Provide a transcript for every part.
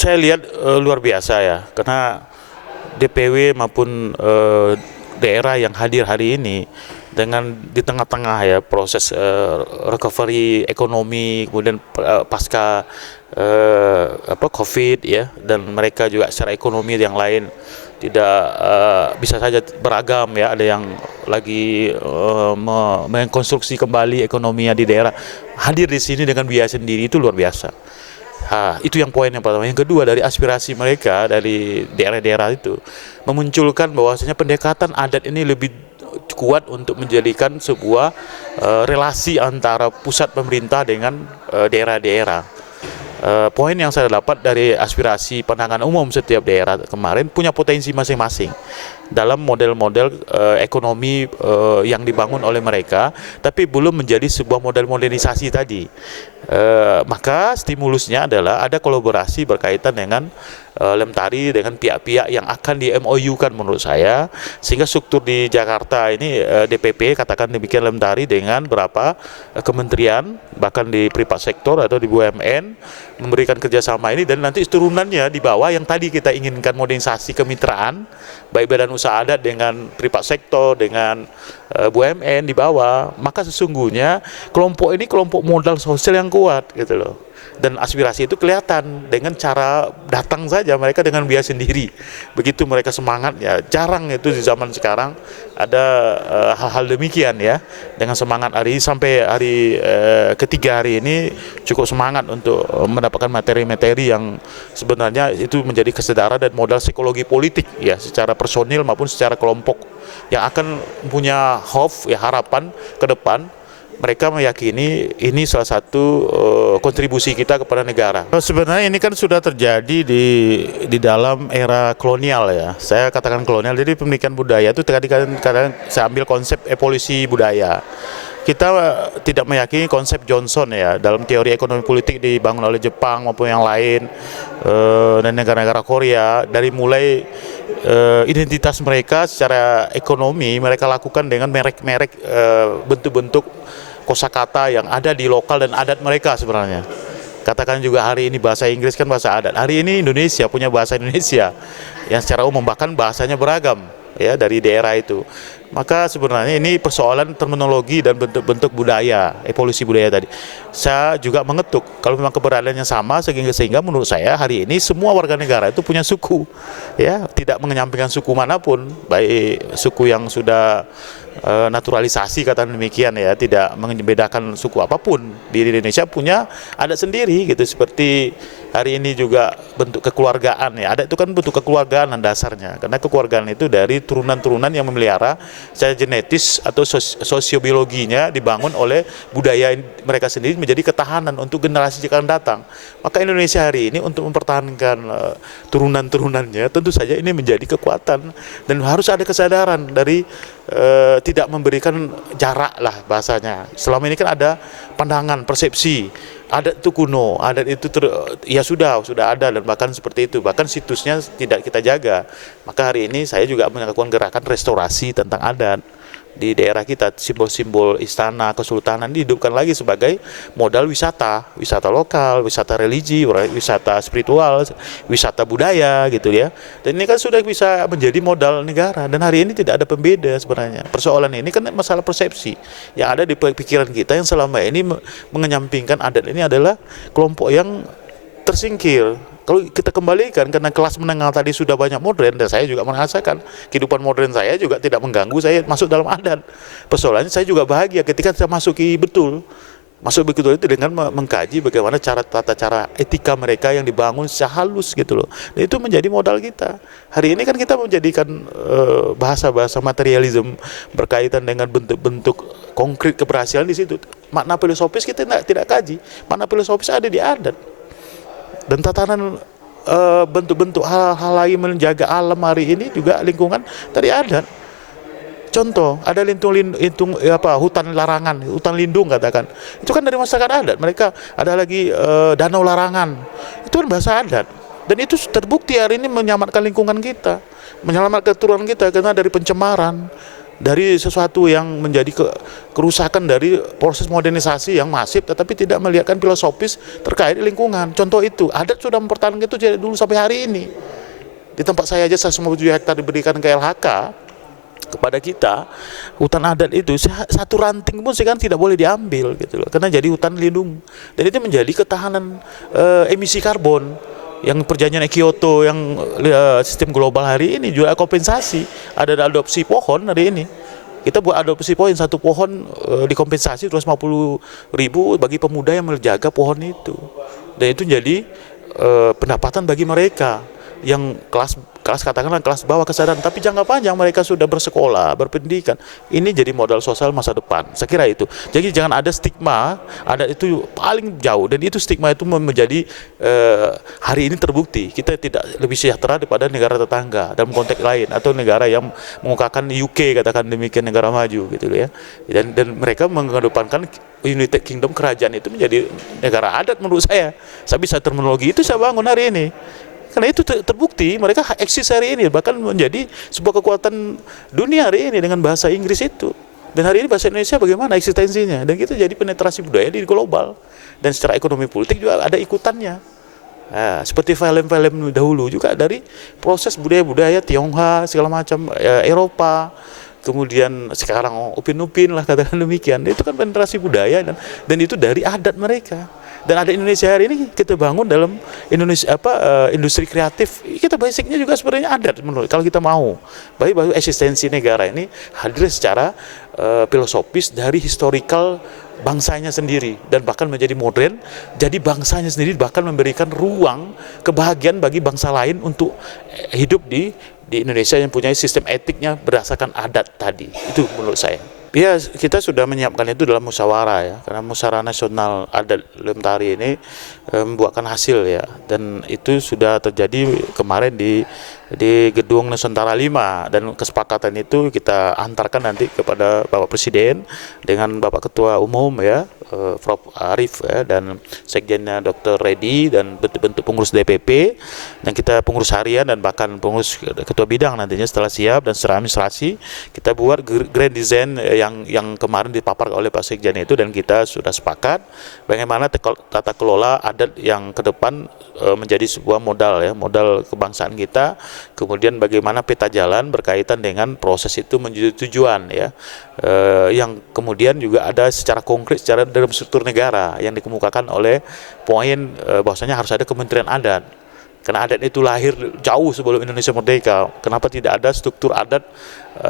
saya lihat luar biasa ya, karena DPW maupun daerah yang hadir hari ini dengan di tengah-tengah ya proses recovery ekonomi, kemudian pasca COVID ya, dan mereka juga secara ekonomi yang lain tidak bisa saja beragam ya, ada yang lagi mengkonstruksi kembali ekonominya di daerah, hadir di sini dengan biaya sendiri, itu luar biasa. Itu yang poin yang pertama. Yang kedua, dari aspirasi mereka dari daerah-daerah itu memunculkan bahwasanya pendekatan adat ini lebih kuat untuk menjadikan sebuah relasi antara pusat pemerintah dengan daerah-daerah. Poin yang saya dapat dari aspirasi pandangan umum setiap daerah kemarin punya potensi masing-masing dalam model-model ekonomi yang dibangun oleh mereka, tapi belum menjadi sebuah model modernisasi tadi. Maka stimulusnya adalah ada kolaborasi berkaitan dengan Lemtari dengan pihak-pihak yang akan di MOU-kan menurut saya, sehingga struktur di Jakarta ini DPP katakan demikian, Lemtari dengan berapa kementerian, bahkan di privat sektor atau di BUMN memberikan kerjasama ini, dan nanti turunannya di bawah yang tadi kita inginkan modernisasi kemitraan baik badan usaha adat dengan privat sektor dengan BUMN di bawah, maka sesungguhnya kelompok ini kelompok modal sosial yang kuat gitu loh. Dan aspirasi itu kelihatan dengan cara datang saja mereka dengan biaya sendiri. Begitu mereka semangat ya, jarang itu di zaman sekarang ada hal-hal demikian ya. Dengan semangat hari sampai hari ketiga hari ini cukup semangat untuk mendapatkan materi-materi yang sebenarnya itu menjadi kesadaran dan modal psikologi politik ya, secara personil maupun secara kelompok yang akan punya hope ya, harapan ke depan. Mereka meyakini ini salah satu kontribusi kita kepada negara. Sebenarnya ini kan sudah terjadi di dalam era kolonial ya. Saya katakan kolonial, jadi pendidikan budaya itu kadang-kadang saya ambil konsep evolusi budaya. Kita tidak meyakini konsep Johnson ya, dalam teori ekonomi politik dibangun oleh Jepang maupun yang lain dan negara-negara Korea. Dari mulai identitas mereka secara ekonomi mereka lakukan dengan merek-merek bentuk-bentuk kosakata yang ada di lokal dan adat mereka sebenarnya. Katakan juga hari ini bahasa Inggris kan bahasa adat. Hari ini Indonesia punya bahasa Indonesia yang secara umum bahkan bahasanya beragam ya dari daerah itu. Maka sebenarnya ini persoalan terminologi dan bentuk-bentuk budaya, evolusi budaya tadi. Saya juga mengetuk kalau memang keberadaannya sama, sehingga menurut saya hari ini semua warga negara itu punya suku, ya, tidak mengenyampingkan suku manapun, baik suku yang sudah naturalisasi kata demikian ya, tidak membedakan suku apapun di Indonesia punya adat sendiri gitu. Seperti hari ini juga bentuk kekeluargaan ya, adat itu kan bentuk kekeluargaan dasarnya, karena kekeluargaan itu dari turunan-turunan yang memelihara secara genetis atau sosiobiologinya dibangun oleh budaya mereka sendiri menjadi ketahanan untuk generasi yang akan datang. Maka Indonesia hari ini untuk mempertahankan turunan-turunannya tentu saja ini menjadi kekuatan, dan harus ada kesadaran dari tidak memberikan jarak lah bahasanya. Selama ini kan ada pandangan, persepsi adat itu kuno, adat itu ya sudah ada, dan bahkan seperti itu, bahkan situsnya tidak kita jaga. Maka hari ini saya juga melakukan gerakan restorasi tentang adat di daerah kita. Simbol-simbol istana kesultanan dihidupkan lagi sebagai modal wisata lokal, wisata religi, wisata spiritual, wisata budaya gitu ya. Dan ini kan sudah bisa menjadi modal negara, dan hari ini tidak ada pembeda sebenarnya. Persoalan ini kan masalah persepsi yang ada di pikiran kita, yang selama ini mengenyampingkan adat ini adalah kelompok yang tersingkir. Kalau kita kembalikan, karena kelas menengah tadi sudah banyak modern, dan saya juga merasakan kehidupan modern saya juga tidak mengganggu saya masuk dalam adat. Persoalannya saya juga bahagia ketika saya masuk betul itu dengan mengkaji bagaimana tata cara etika mereka yang dibangun secara halus gitu loh. Dan itu menjadi modal kita. Hari ini kan kita menjadikan bahasa-bahasa materialisme berkaitan dengan bentuk-bentuk konkret keberhasilan di situ. Makna filosofis kita tidak kaji. Makna filosofis ada di adat. Dan tatanan bentuk-bentuk hal-hal lain menjaga alam hari ini juga lingkungan tadi adat. Contoh, ada hutan larangan, hutan lindung katakan. Itu kan dari masyarakat adat. Mereka ada lagi danau larangan. Itu kan bahasa adat. Dan itu terbukti hari ini menyelamatkan lingkungan kita, menyelamatkan keturunan kita karena dari pencemaran. dari sesuatu yang menjadi kerusakan dari proses modernisasi yang masif, tetapi tidak melihatkan filosofis terkait lingkungan. Contoh itu, adat sudah mempertahankan itu dari dulu sampai hari ini. Di tempat saya aja 157 hektar diberikan ke LHK kepada kita, hutan adat itu satu ranting pun sekarang tidak boleh diambil gitu loh, karena jadi hutan lindung, dan itu menjadi ketahanan emisi karbon yang perjanjian Kyoto yang sistem global hari ini juga kompensasi. Ada adopsi pohon hari ini, kita buat adopsi pohon, satu pohon dikompensasi 250.000 bagi pemuda yang menjaga pohon itu, dan itu jadi pendapatan bagi mereka yang kelas katakanlah kelas bawah kesadaran, tapi jangka panjang mereka sudah bersekolah, berpendidikan. Ini jadi modal sosial masa depan. Saya kira itu. Jadi jangan ada stigma, adat itu paling jauh, dan itu stigma itu menjadi hari ini terbukti kita tidak lebih sejahtera daripada negara tetangga dalam konteks lain, atau negara yang mengungkapkan UK, katakan demikian, negara maju gitu ya. Dan mereka mengedepankan United Kingdom, kerajaan itu menjadi negara adat. Menurut saya bisa terminologi itu saya bangun hari ini. Karena itu terbukti mereka eksis hari ini, bahkan menjadi sebuah kekuatan dunia hari ini dengan bahasa Inggris itu. Dan hari ini bahasa Indonesia bagaimana eksistensinya, dan kita jadi penetrasi budaya di global, dan secara ekonomi politik juga ada ikutannya. Nah, seperti film-film dahulu juga dari proses budaya-budaya Tionghoa segala macam, Eropa, kemudian sekarang Upin-Upin lah katakan demikian. Itu kan penetrasi budaya, dan itu dari adat mereka. Dan ada Indonesia hari ini kita bangun dalam Indonesia industri kreatif. Kita basicnya juga sebenarnya adat menurut. Kalau kita mau, baik eksistensi negara ini hadir secara filosofis dari historical bangsanya sendiri, dan bahkan menjadi modern, jadi bangsanya sendiri, bahkan memberikan ruang kebahagiaan bagi bangsa lain untuk hidup di Indonesia yang punya sistem etiknya berdasarkan adat tadi. Itu menurut saya. Ya, kita sudah menyiapkan itu dalam musyawarah ya, karena musyawarah nasional adat Lentari ini membuahkan hasil ya, dan itu sudah terjadi kemarin di gedung Nusantara 5, dan kesepakatan itu kita antarkan nanti kepada Bapak Presiden dengan Bapak Ketua Umum ya, Prof. Arief ya, dan Sekjennya Dr. Reddy, dan bentuk pengurus DPP, dan kita pengurus harian, dan bahkan pengurus ketua bidang nantinya setelah siap, dan secara administrasi kita buat grand design yang kemarin dipaparkan oleh Pak Sekjen itu, dan kita sudah sepakat bagaimana tata kelola adat yang ke depan menjadi sebuah modal ya, modal kebangsaan kita. Kemudian bagaimana peta jalan berkaitan dengan proses itu menuju tujuan ya, yang kemudian juga ada secara konkret secara dalam struktur negara yang dikemukakan oleh poin bahwasanya harus ada Kementerian Adat. Karena adat itu lahir jauh sebelum Indonesia merdeka. Kenapa tidak ada struktur adat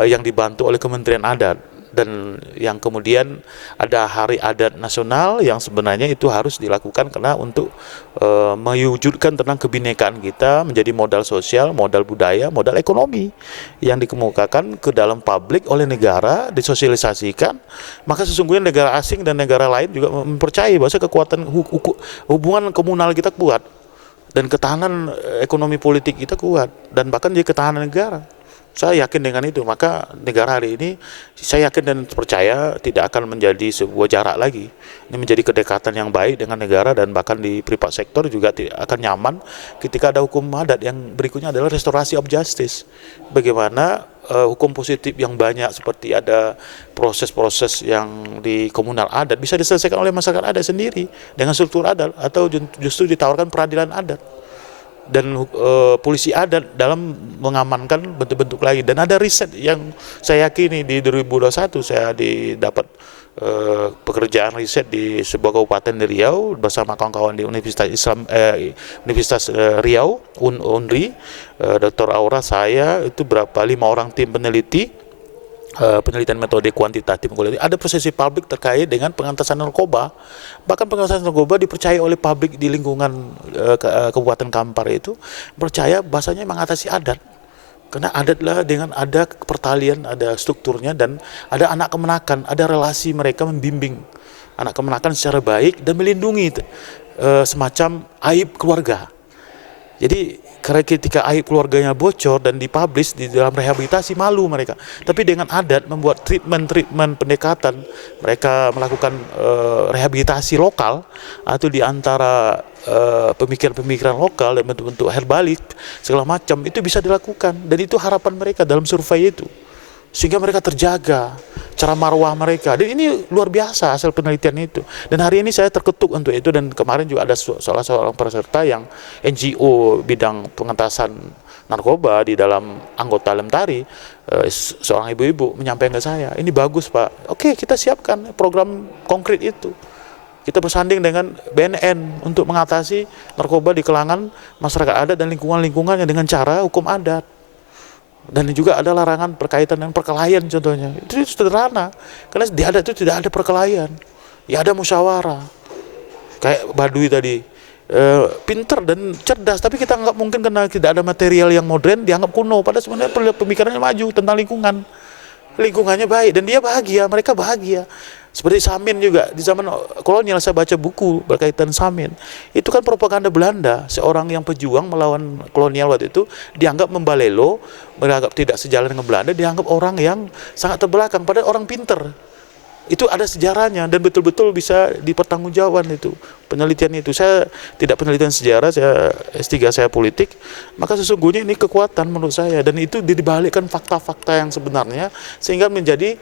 yang dibantu oleh Kementerian Adat? Dan yang kemudian ada Hari Adat Nasional yang sebenarnya itu harus dilakukan karena untuk mewujudkan tentang kebinekaan kita menjadi modal sosial, modal budaya, modal ekonomi yang dikemukakan ke dalam publik oleh negara, disosialisasikan. Maka sesungguhnya negara asing dan negara lain juga mempercayai bahwa kekuatan hubungan komunal kita kuat, dan ketahanan ekonomi politik kita kuat, dan bahkan jadi ketahanan negara. Saya yakin dengan itu, maka negara hari ini saya yakin dan percaya tidak akan menjadi sebuah jarak lagi. Ini menjadi kedekatan yang baik dengan negara, dan bahkan di private sektor juga akan nyaman ketika ada hukum adat. Yang berikutnya adalah restorasi of justice. Bagaimana hukum positif yang banyak seperti ada proses-proses yang di komunal adat bisa diselesaikan oleh masyarakat adat sendiri dengan struktur adat, atau justru ditawarkan peradilan adat dan polisi adat dalam mengamankan bentuk-bentuk lain. Dan ada riset yang saya yakini di 2021 saya dapat pekerjaan riset di sebuah kabupaten di Riau bersama kawan-kawan di Universitas Riau, UNRI, Dr. Aura, saya itu 5 orang tim peneliti, penelitian metode kuantitatif, ada persepsi publik terkait dengan pengentasan narkoba. Bahkan pengentasan narkoba dipercaya oleh publik di lingkungan Kabupaten Kampar itu, percaya bahasanya mengatasi adat. Karena adatlah dengan ada pertalian, ada strukturnya, dan ada anak kemenakan, ada relasi mereka membimbing anak kemenakan secara baik dan melindungi semacam aib keluarga. Jadi karena ketika aib keluarganya bocor dan dipublish di dalam rehabilitasi, malu mereka. Tapi dengan adat membuat treatment pendekatan, mereka melakukan rehabilitasi lokal atau di antara pemikiran-pemikiran lokal dan bentuk-bentuk herbalik segala macam itu bisa dilakukan, dan itu harapan mereka dalam survei itu. sehingga mereka terjaga cara marwah mereka. Dan ini luar biasa hasil penelitian itu. Dan hari ini saya terketuk untuk itu, dan kemarin juga ada salah seorang peserta yang NGO bidang pengentasan narkoba di dalam anggota Lemtari, seorang ibu-ibu menyampaikan ke saya, ini bagus Pak, oke kita siapkan program konkret itu. Kita bersanding dengan BNN untuk mengatasi narkoba di kalangan masyarakat adat dan lingkungan-lingkungannya dengan cara hukum adat. Dan juga ada larangan berkaitan dengan perkelahian contohnya. Itu sederhana, karena di adat itu tidak ada perkelahian, ya ada musyawarah. Kayak Baduy tadi, pinter dan cerdas, tapi kita nggak mungkin karena tidak ada material yang modern dianggap kuno. Padahal sebenarnya pemikirannya maju tentang lingkungannya baik, dan dia bahagia, mereka bahagia. Seperti Samin juga, di zaman kolonial saya baca buku berkaitan Samin. Itu kan propaganda Belanda, seorang yang pejuang melawan kolonial waktu itu dianggap membalelo, menganggap tidak sejalan dengan Belanda, dianggap orang yang sangat terbelakang, padahal orang pinter. Itu ada sejarahnya dan betul-betul bisa dipertanggungjawabkan itu penelitian itu. Saya tidak penelitian sejarah, saya S3 saya politik, maka sesungguhnya ini kekuatan menurut saya, dan itu dibalikkan fakta-fakta yang sebenarnya sehingga menjadi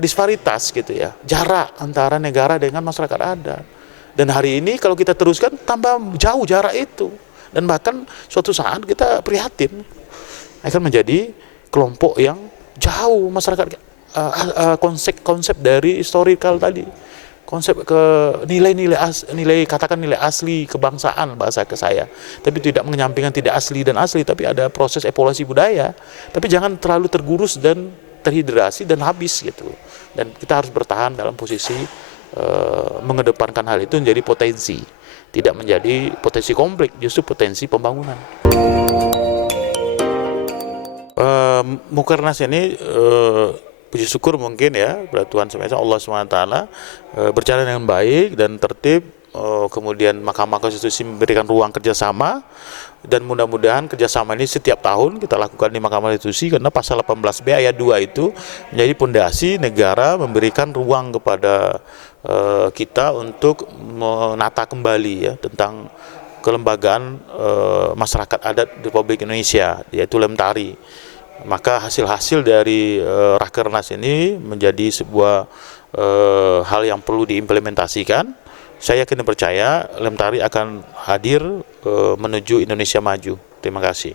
disparitas gitu ya, jarak antara negara dengan masyarakat adat. Dan hari ini kalau kita teruskan tambah jauh jarak itu, dan bahkan suatu saat kita prihatin akan menjadi kelompok yang jauh masyarakat. Konsep dari historical tadi, konsep ke nilai katakan nilai asli kebangsaan bahasa ke saya, tapi tidak menyampingkan tidak asli dan asli, tapi ada proses evaluasi budaya, tapi jangan terlalu tergurus dan terhidrasi dan habis gitu. Dan kita harus bertahan dalam posisi mengedepankan hal itu menjadi potensi, tidak menjadi potensi konflik, justru potensi pembangunan. Mukernas ini puji syukur mungkin ya pada Tuhan semesta, Allah SWT berjalan dengan baik dan tertib. Kemudian Mahkamah Konstitusi memberikan ruang kerjasama, dan mudah-mudahan kerjasama ini setiap tahun kita lakukan di Mahkamah Konstitusi, karena pasal 18B ayat 2 itu menjadi pondasi negara memberikan ruang kepada kita untuk menata kembali ya tentang kelembagaan masyarakat adat Republik Indonesia, yaitu Lemtari. Maka hasil-hasil dari Rakernas ini menjadi sebuah hal yang perlu diimplementasikan. Saya yakin dan percaya Lemtari akan hadir menuju Indonesia maju. Terima kasih.